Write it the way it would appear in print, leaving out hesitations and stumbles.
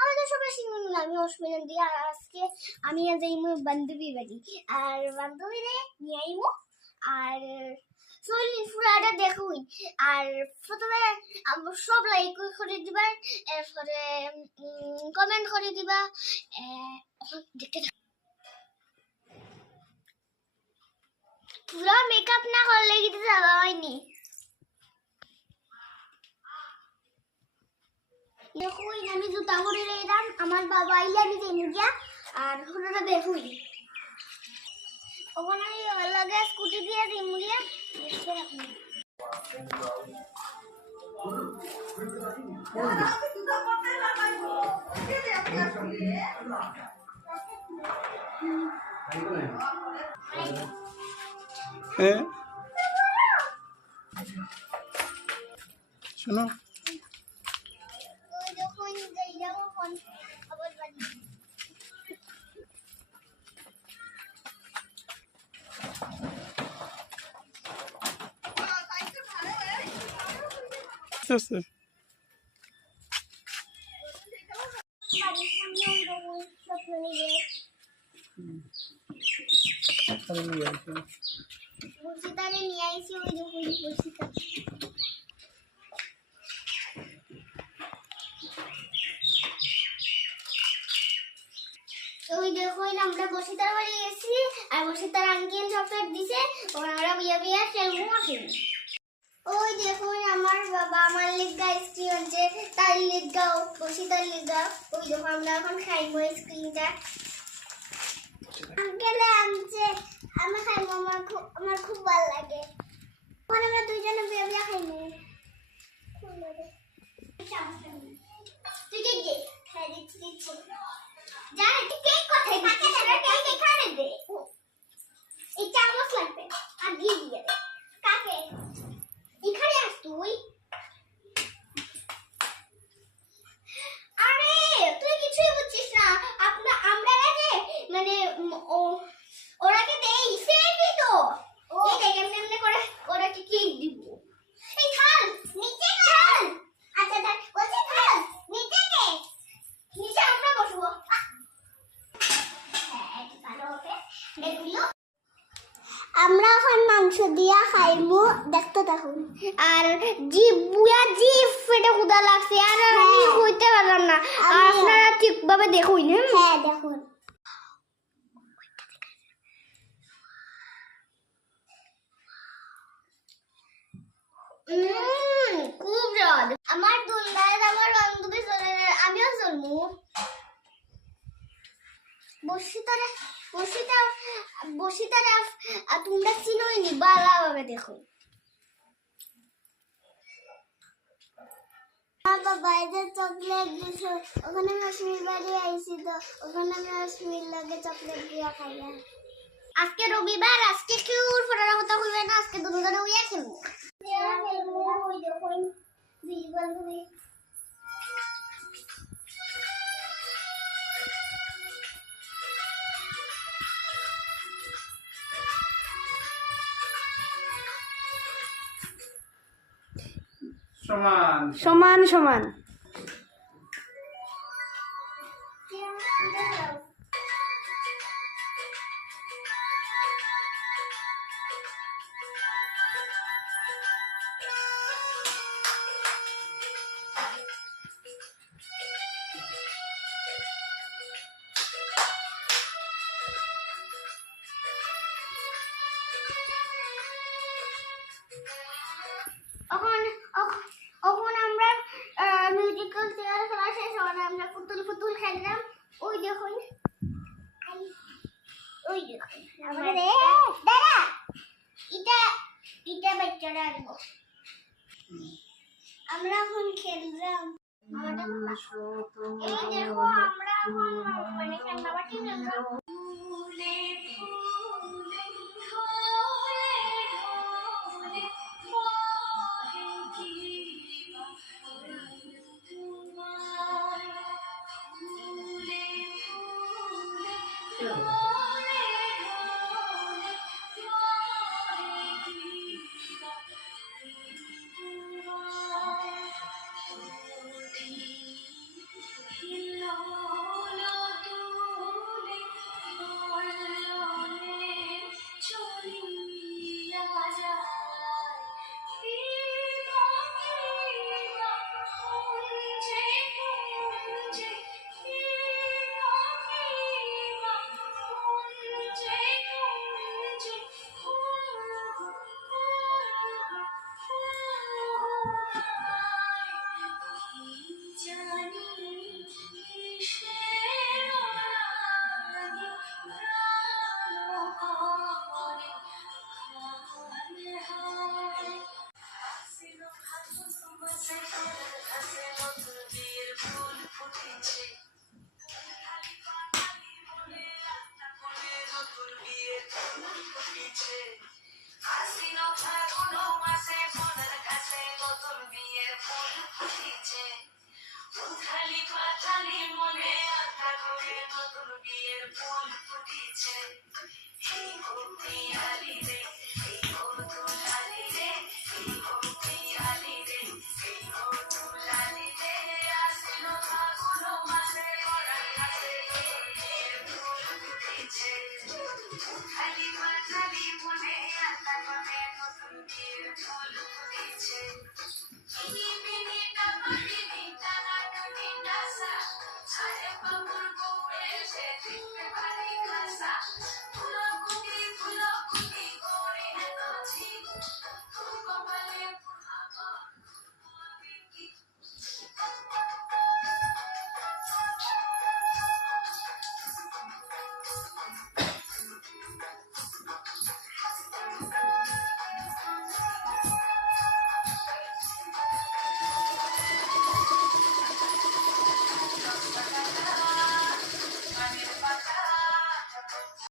আমাদের সবাই সিঙ্গুল, আমি অসমিনা দিয়ে। আর আজকে আমি যাইমু বান্ধবী বাড়ি, আর বান্ধবীরে নিয়ে আইমু। আর পুরাটা দেখুই। আর প্রথমে সব লাইক করে দিবা, এরপরে কমেন্ট করে দিবা। দেখতে পুরা মেকআপ না করলে কিন্তু যাওয়া হয়নি। দেখুই আমি জুতা করে এলাম, আমার বাবা আইলে আমি যাইমু গিয়া। আর পুরোটা দেখুই ওখানে লাগে স্কুটি দিয়ে যাইমু গিয়া। দেখতে রাখুন শোনো আছে বসিতারে নিয়ে আইছি। ওই দেখুন বসিতা, ওই দেখুন আমরা বসিতার বাড়ি গেছি। আর বসিতার আঙ্কেল চকলেট দিছে, ওরা বিয়া বিয়া খেলবো আসেন। ওই দেখুন আমার বাবা আমার লিগা আইসক্রিম আনছে, তার লিগা বসিতার লিগা। ওই দেখুন আমরা এখন খাইবো আইসক্রিমটা। আঙ্কেলে আনছে, আমি খাইবো, আমার খুব ভালো লাগে। এখন আমরা দুইজনে বিয়া বিয়া খাইবো। তুই কে খাই দিচ্ছি জানি তুই কেক কোথায় কাকে দেবে? কেক এখানে দে, এই চামচ লাগবে আর দিয়ে দিয়ে দে। কাকে এখানে আস তুই? আরে তুই কিছুই বুঝছিস না। আমরা রে মানে ওরাকে দেই সেমই তো। এই দেখ এমনি এমনি করে ওরাকে কেক দিব। এই খাল নিচে খাল। আচ্ছা দেখ বলছি খাল নিচে কে? নিচে আমরা বসবো। আমরা এখন মাংস দিয়া খাইমু, দেখতে থাকুন। আর জিভ বুয়া জিভ ফেটে ক্ষুধা লাগছে, আর আমি হইতে পারলাম না। আর আপনারা ঠিকভাবে দেখুন। হ্যাঁ দেখুন, খুব রদ। আমার দুলনায় আমার বান্ধবী চলে, আমিও চলমু। বসিতারে তোমরা চিনোই নি, ভালোভাবে দেখো। বাবা এদের চকলেট দিছে, ওখানে রশ্মির বাড়ি আইছি তো, ওখানে আমি রশ্মির লাগে চকলেট দিয়া খাইয়া। আজকে রবিবার, আজকে কেউ ফোটার কথা কইবে না, আজকে দুজনে উইয়া খেলবো। ওই দেখুন দুই বান্ধবী। সমান সমান সমান এখন আমরা মিউজিক্যাল চেয়ার খেলা শেষ হওয়ার আমরা পুতুল খেললাম। ওই দেখুন ওই দেখুন দাদা এটা বাচ্চারা আনবো। আমরা এখন খেললাম। এই দেখো আমরা এখন মানে খেলনাবাটি খেললাম।